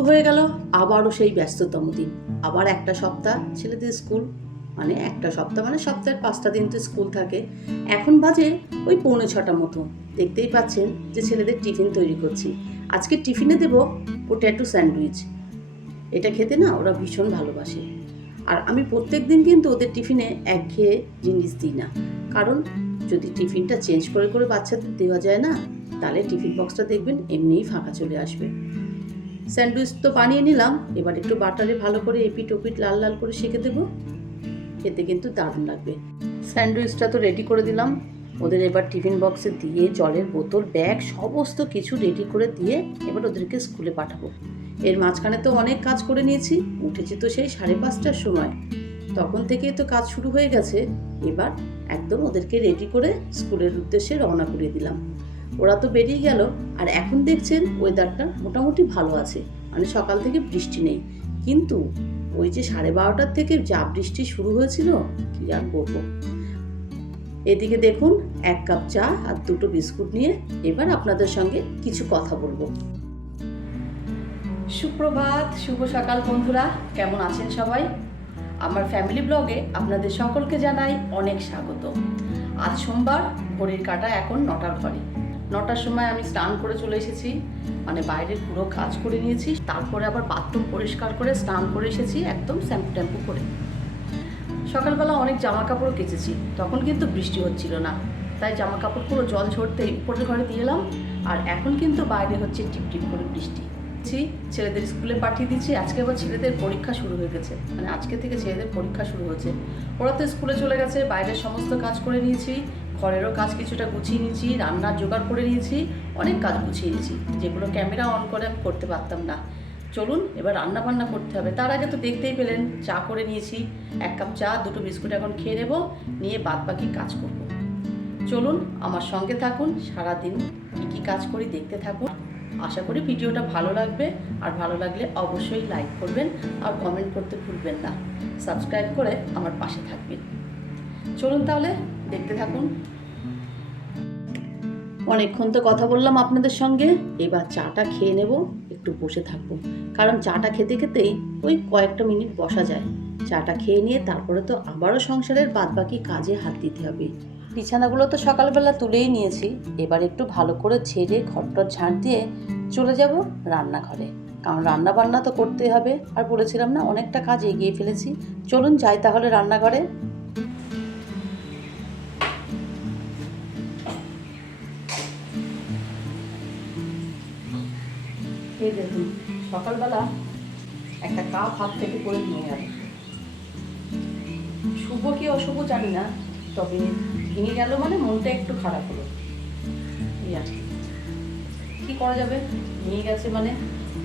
শুরু হয়ে গেল আবারও সেই ব্যস্ততম দিন। আবার একটা সপ্তাহ, ছেলেদের স্কুল। মানে একটা সপ্তাহ মানে সপ্তাহের পাঁচটা দিন তো স্কুল থাকে। এখন বাজে ওই পৌনে ছটা মতো। দেখতেই পাচ্ছেন যে ছেলেদের টিফিন তৈরি করছি। আজকে টিফিনে দেব পোট্যাটো স্যান্ডউইচ এটা খেতে না ওরা ভীষণ ভালোবাসে। আর আমি প্রত্যেক দিন কিন্তু ওদের টিফিনে একঘেয়ে জিনিস দিই না। কারণ যদি টিফিনটা চেঞ্জ করে করে বাচ্চাদের দেওয়া যায় না, তাহলে টিফিন বক্সটা দেখবেন এমনিই ফাঁকা চলে আসবে। স্যান্ডউইচ তো বানিয়ে নিলাম, এবার একটু বাটারে ভালো করে এপিট ওপিট লাল লাল করে সেঁকে দেবো। খেতে কিন্তু দারুণ লাগবে। স্যান্ডউইচটা তো রেডি করে দিলাম। ওদের এবার টিফিন বক্সে দিয়ে, জলের বোতল, ব্যাগ, সমস্ত কিছু রেডি করে দিয়ে এবার ওদেরকে স্কুলে পাঠাবো। এর মাঝখানে তো অনেক কাজ করে নিয়েছি, উঠেছি তো সেই সাড়ে পাঁচটার সময়। তখন থেকেই তো কাজ শুরু হয়ে গেছে। এবার একদম ওদেরকে রেডি করে স্কুলের উদ্দেশ্যে রওনা করে দিলাম। ওরা তো বেরিয়ে গেল, আর এখন দেখছেন ওয়েদারটা মোটামুটি ভালো আছে। মানে সকাল থেকে বৃষ্টি নেই। কিন্তু ওই যে সাড়ে বারোটার থেকে যা বৃষ্টি শুরু হয়েছিল, কি আর করব? এদিকে দেখুন, এক কাপ চা আর দুটো বিস্কুট নিয়ে এবার আপনাদের সঙ্গে কিছু কথা বলব। সুপ্রভাত, শুভ সকাল বন্ধুরা, কেমন আছেন সবাই? আমার ফ্যামিলি ব্লগে আপনাদের সকলকে জানাই অনেক স্বাগত। আজ সোমবার ঘড়ির কাটা এখন নটার ঘরে নটার সময় আমি স্নান করে চলে এসেছি। মানে বাইরের পুরো কাজ করে নিয়েছি। তারপরে আবার বাথরুম পরিষ্কার করে স্নান করে এসেছি একদম শ্যাম্পু ট্যাম্পু করে। সকালবেলা অনেক জামা কাপড় কেচেছি। তখন কিন্তু বৃষ্টি হচ্ছিল না। তাই জামা কাপড় পুরো জল ঝরতে উপরের ঘরে দিয়ে এলাম। আর এখন কিন্তু বাইরে হচ্ছে টিপটিপ করে বৃষ্টি। ছি, ছেলেদের স্কুলে পাঠিয়ে দিচ্ছি আজকে আবার ছেলেদের পরীক্ষা শুরু হয়ে গেছে। মানে আজকে থেকে ছেলেদের পরীক্ষা শুরু হচ্ছে ওরা তো স্কুলে চলে গেছে বাইরের সমস্ত কাজ করে নিয়েছি ঘরেরও কাজ কিছুটা গুছিয়ে নিয়েছি রান্নার জোগাড় করে নিয়েছি অনেক কাজ গুছিয়ে নিয়েছি। যেগুলো ক্যামেরা অন করে আমি করতে পারতাম না। চলুন এবার রান্না বান্না করতে হবে। তার আগে তো দেখতেই পেলেন চা করে নিয়েছি। এক কাপ চা দুটো বিস্কুট এখন খেয়ে নেব নিয়ে বাদ বাকি কাজ করব। চলুন আমার সঙ্গে থাকুন সারাদিন কী কী কাজ করি দেখতে থাকুন। আশা করি ভিডিওটা ভালো লাগবে। আর ভালো লাগলে অবশ্যই লাইক করবেন আর কমেন্ট করতে ভুলবেন না। সাবস্ক্রাইব করে আমার পাশে থাকবেন। চলুন তাহলে দেখতে থাকুন। অনেকক্ষণ তো কথা বললাম আপনাদের সঙ্গে। এবার চাটা খেয়ে নেব, একটু বসে থাকব। কারণ চাটা খেতে খেতেই ওই কয়েকটা মিনিট বসা যায়। চাটা খেয়ে নিয়ে তারপরে তো আবারও সংসারের বাদবাকি কাজে হাত দিতে হবে। বিছানাগুলো তো সকালবেলা তুলেই নিয়েছি। এবার একটু ভালো করে ছেড়ে ঘরটর ঝাঁট দিয়ে চলে যাব রান্নাঘরে। কারণ রান্না বান্না তো করতে হবে। আর বলেছিলাম না, অনেকটা কাজ এগিয়ে ফেলেছি। চলুন যাই তাহলে রান্নাঘরে। সকালবেলা একটা কাপ হাত থেকে পড়ে নিয়ে গেল শুভ কি অশুভ জানি না, তবে ভেঙে গেল মানে মনটা একটু খারাপ হলো। কি। করা যাবে? ভেঙে গেছে মানে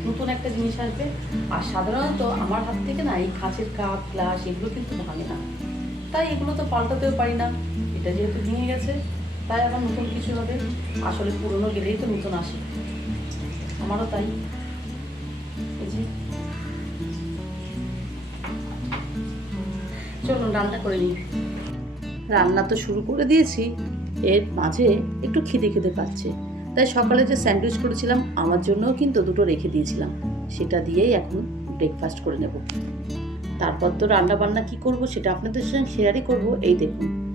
নতুন একটা জিনিস আসবে। আর সাধারণত আমার হাত থেকে না এই কাঁচের কাপ, গ্লাস এগুলো কিন্তু ভাঙে না। তাই এগুলো তো পাল্টাতেও পারি না। এটা যেহেতু ভেঙে গেছে, তাই আবার নতুন কিছু হবে। আসলে পুরনো গেলেই তো নতুন আসে। আমারও তাই। চলুন, রান্না করে নিই। রান্না তো শুরু করে দিয়েছি, এর মাঝে একটু খিদে খেতে পাচ্ছে। তাই সকালে যে স্যান্ডউইচ করেছিলাম, আমার জন্যও কিন্তু দুটো রেখে দিয়েছিলাম। সেটা দিয়েই এখন ব্রেকফাস্ট করে নেব। তারপর তো রান্না বান্না কি করব সেটা আপনাদের সঙ্গে শেয়ারই করব, এই দেখুন।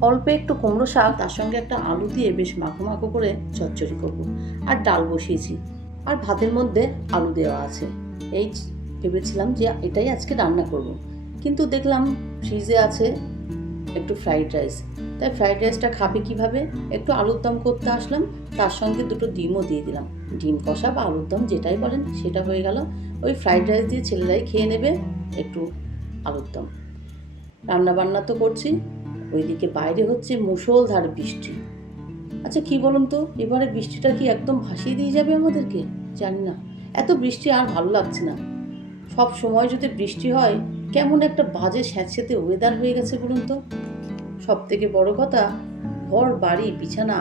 অল্প একটু কুমড়ো শাক, তার সঙ্গে একটা আলু দিয়ে বেশ মাখো মাখো করে চচ্চড়ি করব। আর ডাল বসিয়েছি। আর ভাতের মধ্যে আলু দেওয়া আছে। এই ভেবেছিলাম যে এটাই আজকে রান্না করব। কিন্তু দেখলাম ফ্রিজে আছে একটু ফ্রাইড রাইস তাই ফ্রাইড রাইসটা খাবে কীভাবে? একটু আলুর দম করতে আসলাম, তার সঙ্গে দুটো ডিমও দিয়ে দিলাম। ডিম কষা বা আলুর দম যেটাই বলেন, সেটা হয়ে গেল। ওই ফ্রাইড রাইস দিয়ে ছেলেরাই খেয়ে নেবে একটু আলুর দম। রান্না বান্না তো করছি, ওইদিকে বাইরে হচ্ছে মুষলধার বৃষ্টি। আচ্ছা কি বলুন তো, এবারে বৃষ্টিটা কি একদম ভাসিয়ে দিয়ে যাবে আমাদেরকে? জানি না। এত বৃষ্টি আর ভালো লাগছে না। সব সময় যদি বৃষ্টি হয় কেমন একটা বাজে স্যাঁতস্যাঁতে ওয়েদার হয়ে গেছে বলুন তো। সব থেকে বড় কথা, ঘর, বাড়ি, বিছানা,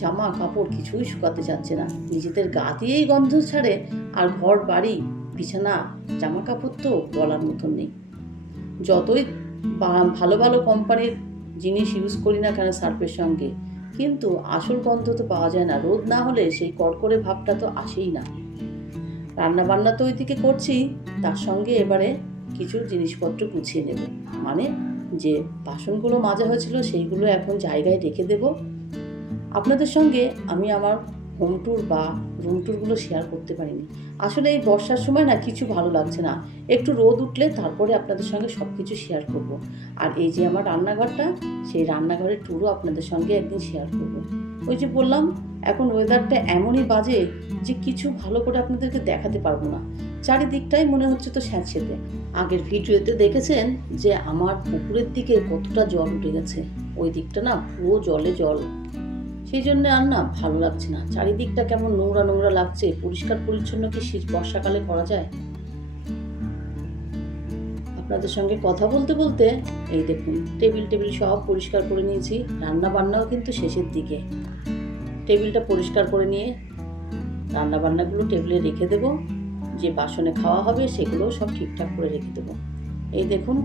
জামা, কাপড় কিছুই শুকাতে যাচ্ছে না। নিজেদের গা দিয়েই গন্ধ ছাড়ে, আর ঘর, বাড়ি, বিছানা, জামা কাপড় তো বলার মতন নেই। যতই ভালো ভালো কোম্পানির জিনিস ইউজ করি না কেন সার্ফের সঙ্গে, কিন্তু আসল গন্ধ তো পাওয়া যায় না। রোদ না হলে সেই কড়কড়ে ভাবটা তো আসেই না। রান্না বান্না তো ওইদিকে করছি, তার সঙ্গে এবারে কিছু জিনিসপত্র গুছিয়ে নেব। মানে যে বাসনগুলো মাজা হয়েছিল, সেইগুলো এখন জায়গায় রেখে দেব। আপনাদের সঙ্গে আমি আমার হোম ট্যুর বা রুম ট্যুরগুলো শেয়ার করতে পারিনি। আসলে এই বর্ষার সময় না কিছু ভালো লাগছে না। একটু রোদ উঠলে তারপরে আপনাদের সঙ্গে সব কিছু শেয়ার করব। আর এই যে আমার রান্নাঘরটা, সেই রান্নাঘরের ট্যুরও আপনাদের সঙ্গে একদিন শেয়ার করব। ওই যে বললাম, এখন ওয়েদারটা এমনই বাজে যে কিছু ভালো করে আপনাদেরকে দেখাতে পারব না। চারিদিকটাই মনে হচ্ছে তো স্যাঁতসেঁতে। আগের ভিডিওতে দেখেছেন যে আমার পুকুরের দিকে কতটা জল উঠে গেছে। ওই দিকটা না পুরো জলে জল। সেই জন্য আর না ভালো লাগছে না। চারিদিকটা কেমন নোংরা নোংরা লাগছে। পরিষ্কার পরিচ্ছন্ন কি শীত বর্ষাকালে করা যায়? আপনাদের সঙ্গে কথা বলতে বলতে, এই দেখুন, টেবিল টেবিল সব পরিষ্কার করে নিয়েছি। রান্না বান্নাও কিন্তু শেষের দিকে। টেবিলটা পরিষ্কার করে নিয়ে রান্না বান্নাগুলো টেবিলে রেখে দেবো। যে বাসনে খাওয়া হবে সেগুলোও সব ঠিকঠাক করে রেখে দেবো। এই দেখুন,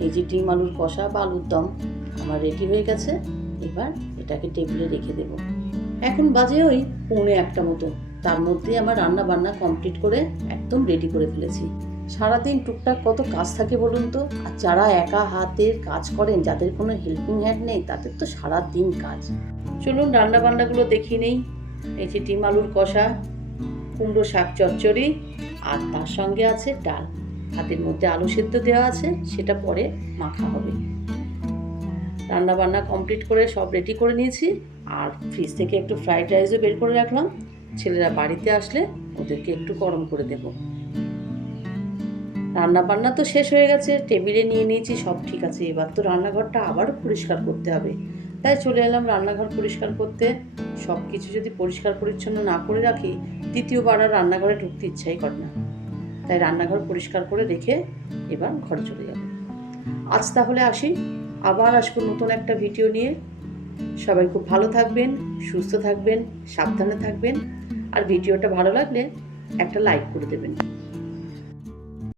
এই যে ডিম, আলুর কষা বা আলুর দম আমার রেডি হয়ে গেছে। এবার এটাকে টেবিলে রেখে দেবো। এখন বাজে ওই পৌনে একটা মতো। তার মধ্যে আমার রান্না বান্না কমপ্লিট করে একদম রেডি করে ফেলেছি। সারাদিন টুকটাক কত কাজ থাকে বলুন তো? আর যারা একা হাতের কাজ করেন, যাদের কোনো হেল্পিং হ্যান্ড নেই, তাদের তো সারা দিন কাজ। চলুন রান্না বান্নাগুলো দেখিয়ে নেই। এই যে ডিম আলুর কষা, কুমড়ো শাক চচ্চড়ি, আর তার সঙ্গে আছে ডাল। হাতের মধ্যে আলু সেদ্ধ দেওয়া আছে, সেটা পরে মাখা হবে। রান্না বান্না কমপ্লিট করে সব রেডি করে নিয়েছি। আর ফ্রিজ থেকে একটু ফ্রাইড রাইসও বের করে রাখলাম। ছেলেরা বাড়িতে আসলে ওদেরকে একটু গরম করে দেব। রান্না বান্না তো শেষ হয়ে গেছে, টেবিলে নিয়ে নিয়েছি, সব ঠিক আছে। এবার তো রান্নাঘরটা আবারও পরিষ্কার করতে হবে। তাই চলে এলাম রান্নাঘর পরিষ্কার করতে। সব কিছু যদি পরিষ্কার পরিচ্ছন্ন না করে রাখি দ্বিতীয়বার আর রান্নাঘরে ঢুকতে ইচ্ছাই করে না। তাই রান্নাঘর পরিষ্কার করে রেখে এবার ঘরে চলে যাব। আজ তাহলে আসি। আবার আসব নতুন একটা ভিডিও নিয়ে। সবাই খুব ভালো থাকবেন, সুস্থ থাকবেন, সাবধানে থাকবেন। আর ভিডিওটা ভালো লাগলে একটা লাইক করে দেবেন।